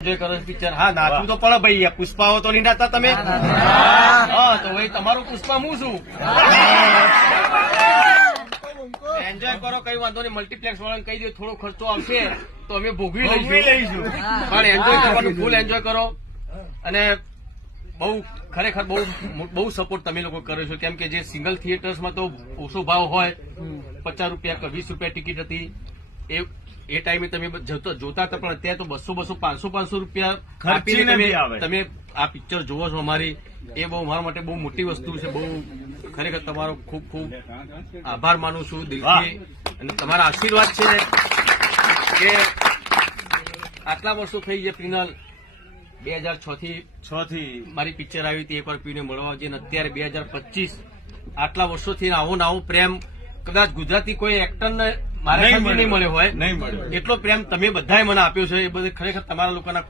Enjoy કરો picture. હા, નાચવું તો પડે ભાઈ. પુષ્પાઓ તો નહીં નાચતા તમે? હા, તો ભાઈ તમારું પુષ્પા હું છું. એન્જોય કરો, કઈ વાંધો નહીં. મલ્ટીપ્લેક્સ વાળાને કહી દે થોડો ખર્ચો આવશે તો અમે ભોગવી લઈશું, પણ એન્જોય કરવાનું ફૂલ એન્જોય કરો. અને ખરેખર બહુ સપોર્ટ તમે લોકો કર્યો છો, કેમ કે જે સિંગલ થિયેટર્સમાં તો ઓછો ભાવ હોય, 50 રૂપિયા કે 20 રૂપિયા ટિકિટ હતી એ ટાઈમે તમે જોતા હતા, પણ અત્યારે તો 200, 500 રૂપિયા આપીને તમે આ પિક્ચર જોવો છો અમારી. એ મારા માટે બહુ મોટી વસ્તુ છે. બહુ ખરેખર તમારો ખૂબ ખૂબ આભાર માનું છું દિલથી. અને તમારા આશીર્વાદ છે કે આટલા વર્ષો થઈ ગયા. પ્રિનલ 2006 થી મારી પિક્ચર આવી હતી એકવાર પીને મળવા જઈને. અત્યારે 2025 આટલા વર્ષોથી આવો પ્રેમ કદાચ ગુજરાતી કોઈ એક્ટરને મારે નહીં મળ્યો હોય, એટલો પ્રેમ તમે બધાએ મને આપ્યો છે. એ બધે ખરેખર તમારા લોકોના